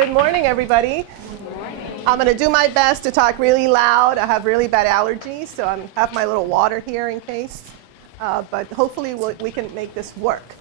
Good morning, everybody. Good morning. I'm going to do my best to talk really loud. I have really bad allergies, so I have my little water here in case. But hopefully we can make this work.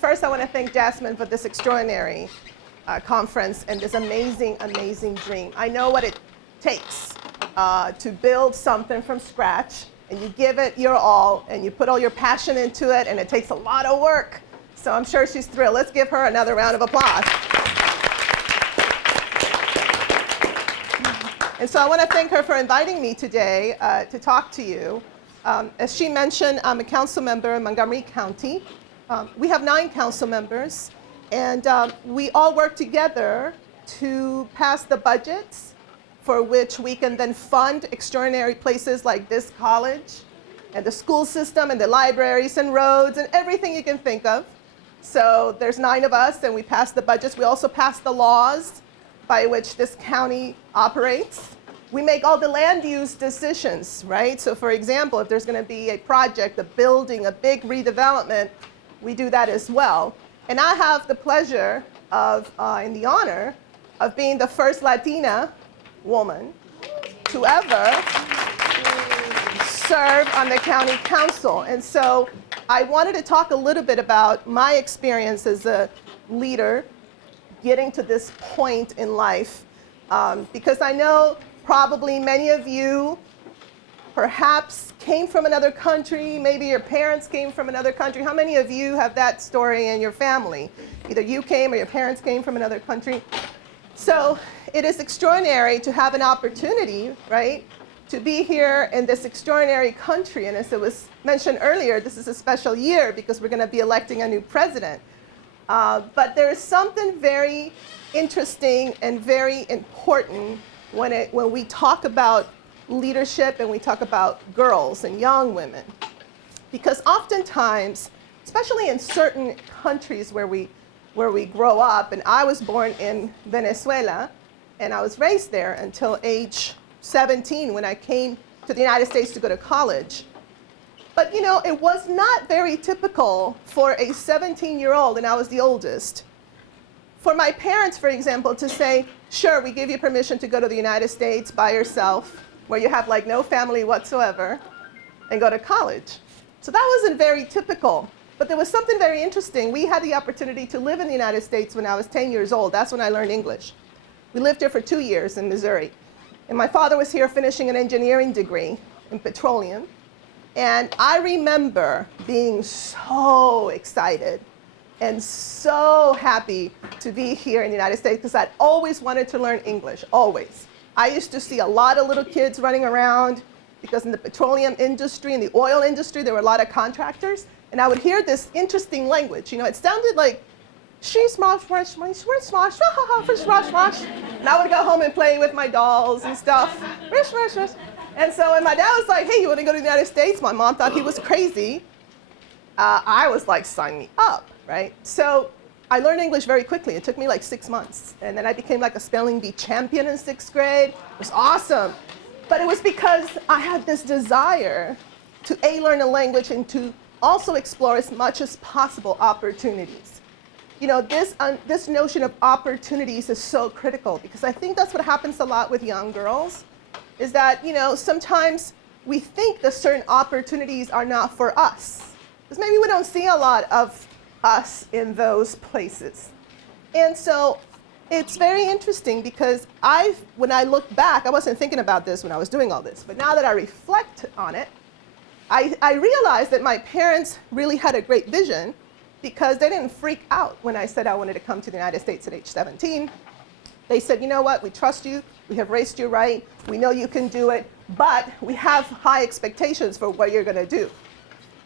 First, I want to thank Jasmine for this extraordinary conference and this amazing, amazing dream. I know what it takes to build something from scratch, and you give it your all, and you put all your passion into it, and it takes a lot of work. So I'm sure she's thrilled. Let's give her another round of applause. And so I want to thank her for inviting me today to talk to you. As she mentioned, I'm a council member in Montgomery County. We have 9 council members, and we all work together to pass the budgets for which we can then fund extraordinary places like this college and the school system and the libraries and roads and everything you can think of. So there's 9 of us, and we pass the budgets. We also pass the laws by which this county operates. We make all the land use decisions, right? So for example, if there's going to be a project, a building, a big redevelopment, we do that as well. And I have the pleasure of, and the honor, of being the first Latina woman to ever serve on the county council. And so I wanted to talk a little bit about my experience as a leader getting to this point in life, because I know probably many of you perhaps came from another country, maybe your parents came from another country. How many of you have that story in your family? Either you came or your parents came from another country. So it is extraordinary to have an opportunity, right, to be here in this extraordinary country. And as it was mentioned earlier, this is a special year because we're going to be electing a new president. But there is something very interesting and very important when we talk about leadership and we talk about girls and young women. Because oftentimes, especially in certain countries where we grow up, and I was born in Venezuela, and I was raised there until age 17 when I came to the United States to go to college. But you know, it was not very typical for a 17-year-old, and I was the oldest, for my parents, for example, to say, sure, we give you permission to go to the United States by yourself, where you have like no family whatsoever, and go to college. So that wasn't very typical. But there was something very interesting. We had the opportunity to live in the United States when I was 10 years old. That's when I learned English. We lived here for 2 years in Missouri. And my father was here finishing an engineering degree in petroleum. And I remember being so excited and so happy to be here in the United States because I'd always wanted to learn English, always. I used to see a lot of little kids running around because in the petroleum industry, in the oil industry, there were a lot of contractors. And I would hear this interesting language. You know, it sounded like, she smash, smash, smash, smash, smash, smash, smash. And I would go home and play with my dolls and stuff. And so when my dad was like, hey, you want to go to the United States? My mom thought he was crazy. I was like, sign me up, right? So I learned English very quickly. It took me like 6 months. And then I became like a spelling bee champion in 6th grade. It was awesome. But it was because I had this desire to learn a language and to also explore as much as possible opportunities. You know, this notion of opportunities is so critical because I think that's what happens a lot with young girls, is that, you know, sometimes we think that certain opportunities are not for us. Because maybe we don't see a lot of us in those places. And so it's very interesting because when I look back, I wasn't thinking about this when I was doing all this, but now that I reflect on it, I realized that my parents really had a great vision because they didn't freak out when I said I wanted to come to the United States at age 17. They said, you know what, we trust you, we have raised you right, we know you can do it, but we have high expectations for what you're gonna do.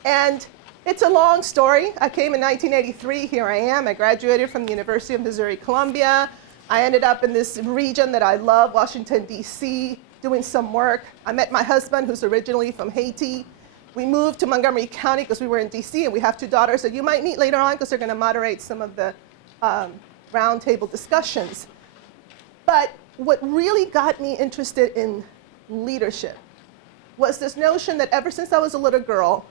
And it's a long story. I came in 1983, here I am. I graduated from the University of Missouri-Columbia. I ended up in this region that I love, Washington, D.C., doing some work. I met my husband, who's originally from Haiti. We moved to Montgomery County because we were in D.C., and we have 2 daughters that you might meet later on because they're going to moderate some of the roundtable discussions. But what really got me interested in leadership was this notion that ever since I was a little girl,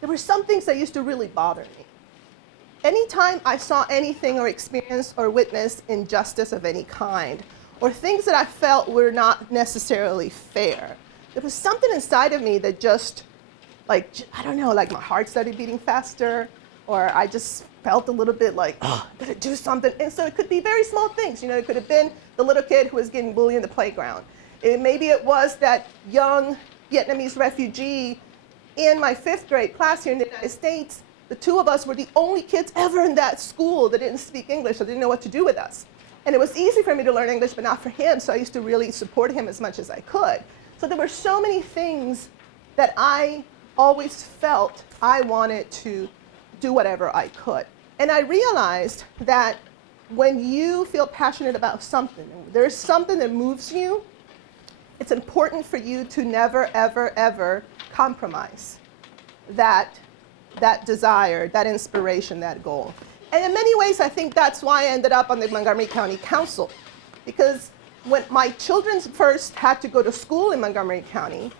there were some things that used to really bother me. anytime I saw anything or experienced or witnessed injustice of any kind, or things that I felt were not necessarily fair, there was something inside of me that just, like, I don't know, like my heart started beating faster, or I just felt a little bit like, oh, I gotta do something. And so it could be very small things. You know, it could have been the little kid who was getting bullied in the playground. Maybe it was that young Vietnamese refugee in my 5th grade class here in the United States. The two of us were the only kids ever in that school that didn't speak English, so didn't know what to do with us. And it was easy for me to learn English, but not for him, so I used to really support him as much as I could. So there were so many things that I always felt I wanted to do whatever I could. And I realized that when you feel passionate about something, there's something that moves you, it's important for you to never, ever, ever compromise that desire, that inspiration, that goal. And in many ways, I think that's why I ended up on the Montgomery County Council. Because when my children first had to go to school in Montgomery County,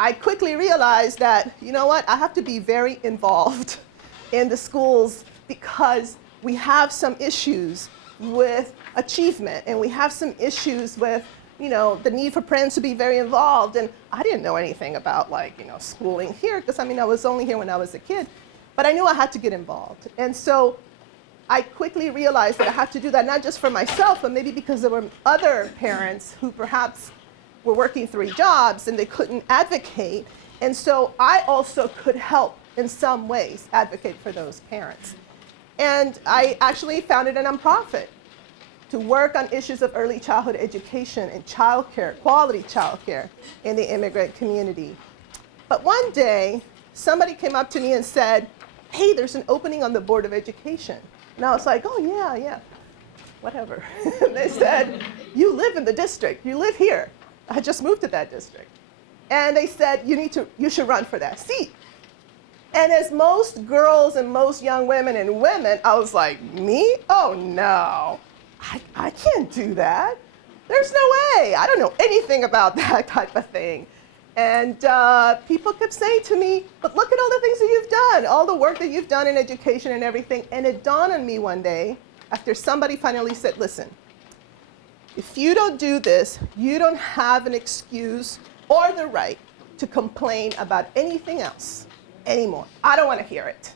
I quickly realized that, you know what, I have to be very involved in the schools because we have some issues with achievement, and we have some issues with, you know, the need for parents to be very involved. And I didn't know anything about, like, you know, schooling here, because I mean, I was only here when I was a kid, but I knew I had to get involved. And so I quickly realized that I had to do that, not just for myself, but maybe because there were other parents who perhaps were working 3 jobs and they couldn't advocate. And so I also could help in some ways advocate for those parents. And I actually founded a nonprofit to work on issues of early childhood education and childcare, quality childcare in the immigrant community. But one day, somebody came up to me and said, hey, there's an opening on the Board of Education. And I was like, oh, yeah, whatever. And they said, you live in the district, you live here. I just moved to that district. And they said, you should run for that seat. And as most girls and most young women and women, I was like, me? Oh, no. I can't do that. There's no way. I don't know anything about that type of thing. And people kept saying to me, but look at all the things that you've done, all the work that you've done in education and everything. And it dawned on me one day, after somebody finally said, listen, if you don't do this, you don't have an excuse or the right to complain about anything else anymore. I don't want to hear it.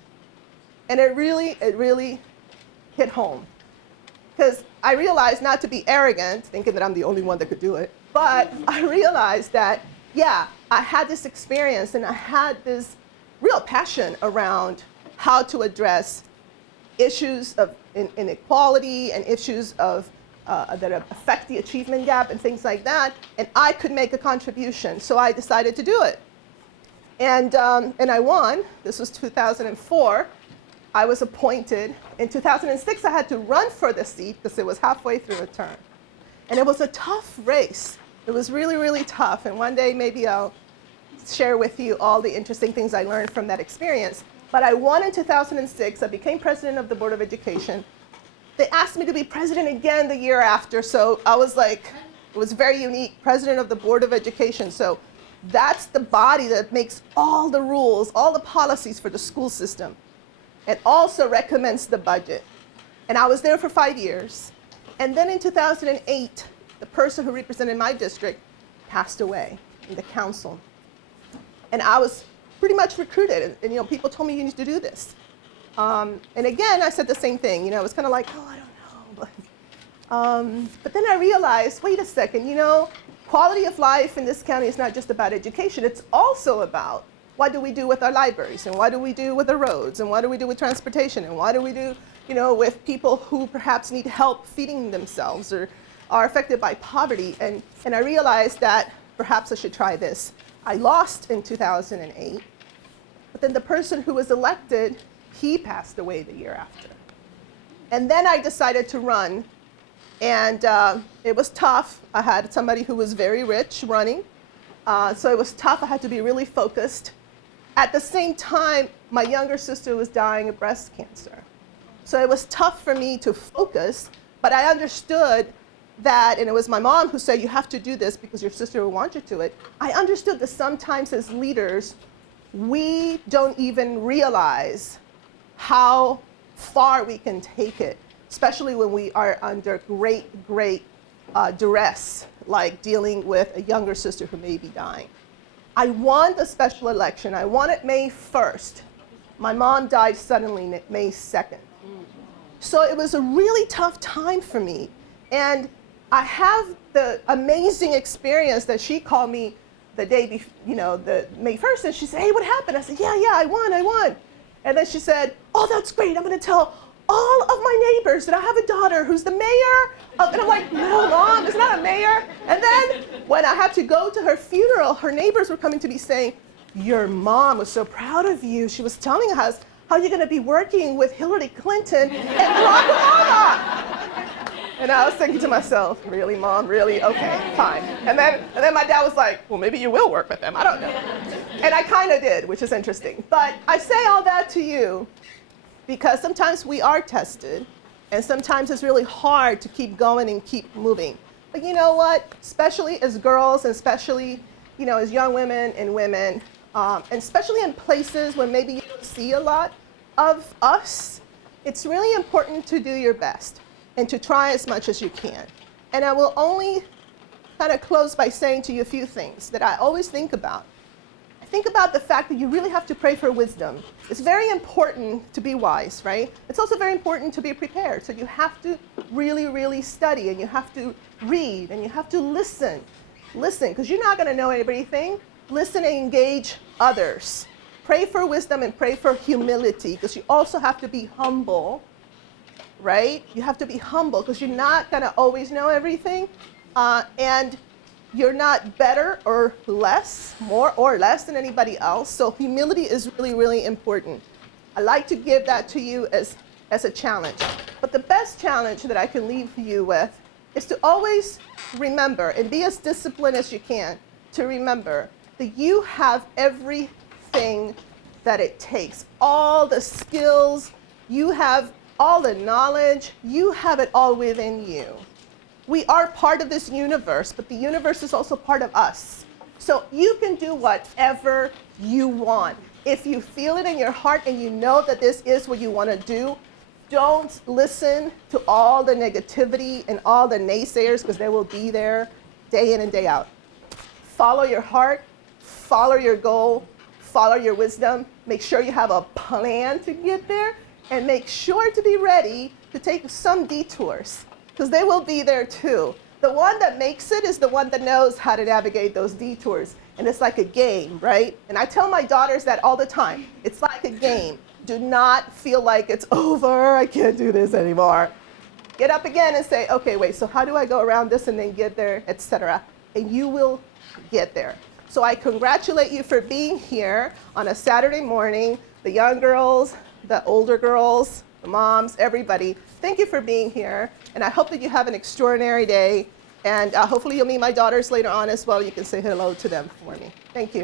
And it really hit home. Because I realized not to be arrogant, thinking that I'm the only one that could do it, but I realized that, yeah, I had this experience and I had this real passion around how to address issues of inequality and issues of that affect the achievement gap and things like that, and I could make a contribution, so I decided to do it. And I won. This was 2004. I was appointed. In 2006, I had to run for the seat because it was halfway through a term. And it was a tough race. It was really, really tough. And one day, maybe I'll share with you all the interesting things I learned from that experience. But I won in 2006. I became president of the Board of Education. They asked me to be president again the year after. So I was like, it was very unique, president of the Board of Education. So that's the body that makes all the rules, all the policies for the school system. It also recommends the budget. And I was there for 5 years. And then in 2008, the person who represented my district passed away in the council. And I was pretty much recruited. And you know, people told me, you need to do this. And again, I said the same thing. You know, it was kind of like, oh, I don't know. But then I realized, wait a second, you know, quality of life in this county is not just about education. It's also about what do we do with our libraries, and what do we do with the roads, and what do we do with transportation, and what do we do, you know, with people who perhaps need help feeding themselves or are affected by poverty. And I realized that perhaps I should try this. I lost in 2008, but then the person who was elected, he passed away the year after. And then I decided to run, and it was tough. I had somebody who was very rich running, so it was tough. I had to be really focused. At the same time, my younger sister was dying of breast cancer. So it was tough for me to focus, but I understood that, and it was my mom who said, you have to do this because your sister will want you to it. I understood that sometimes as leaders, we don't even realize how far we can take it, especially when we are under great duress, like dealing with a younger sister who may be dying. I won the special election. I won it May 1st. My mom died suddenly May 2nd. So it was a really tough time for me. And I have the amazing experience that she called me the day before, the May 1st, and she said, hey, what happened? I said, yeah, I won. And then she said, oh, that's great. I'm going to tell all of my neighbors that I have a daughter who's the mayor of, and I'm like, no, Mom, it's not a mayor. And then when I had to go to her funeral, her neighbors were coming to me saying, your mom was so proud of you. She was telling us how you're going to be working with Hillary Clinton and Barack Obama. And I was thinking to myself, really, Mom? Really? Okay, fine. And then my dad was like, well, maybe you will work with them. I don't know. And I kind of did, which is interesting. But I say all that to you because sometimes we are tested, and sometimes it's really hard to keep going and keep moving. But you know what? Especially as girls, and especially as young women and women, and especially in places where maybe you don't see a lot of us, it's really important to do your best and to try as much as you can. And I will only kind of close by saying to you a few things that I always think about. I think about the fact that you really have to pray for wisdom. It's very important to be wise, right? It's also very important to be prepared. So you have to really study, and you have to read, and you have to listen. Listen, because you're not going to know everything. Listen and engage others. Pray for wisdom and pray for humility, because you also have to be humble, right? You have to be humble because you're not going to always know everything, and you're not better or less, more or less than anybody else. So humility is really important. I like to give that to you as a challenge. But the best challenge that I can leave you with is to always remember, and be as disciplined as you can, to remember that you have everything that it takes. All the skills, you have all the knowledge, you have it all within you. We are part of this universe, but the universe is also part of us. So you can do whatever you want. If you feel it in your heart and you know that this is what you want to do, don't listen to all the negativity and all the naysayers, because they will be there day in and day out. Follow your heart, follow your goal, follow your wisdom. Make sure you have a plan to get there, and make sure to be ready to take some detours, because they will be there too. The one that makes it is the one that knows how to navigate those detours. And it's like a game, right? And I tell my daughters that all the time. It's like a game. Do not feel like it's over, I can't do this anymore. Get up again and say, okay, wait, so how do I go around this and then get there, etc. And you will get there. So I congratulate you for being here on a Saturday morning, the young girls, the older girls, the moms, everybody. Thank you for being here, and I hope that you have an extraordinary day, and hopefully you'll meet my daughters later on as well. You can say hello to them for me. Thank you.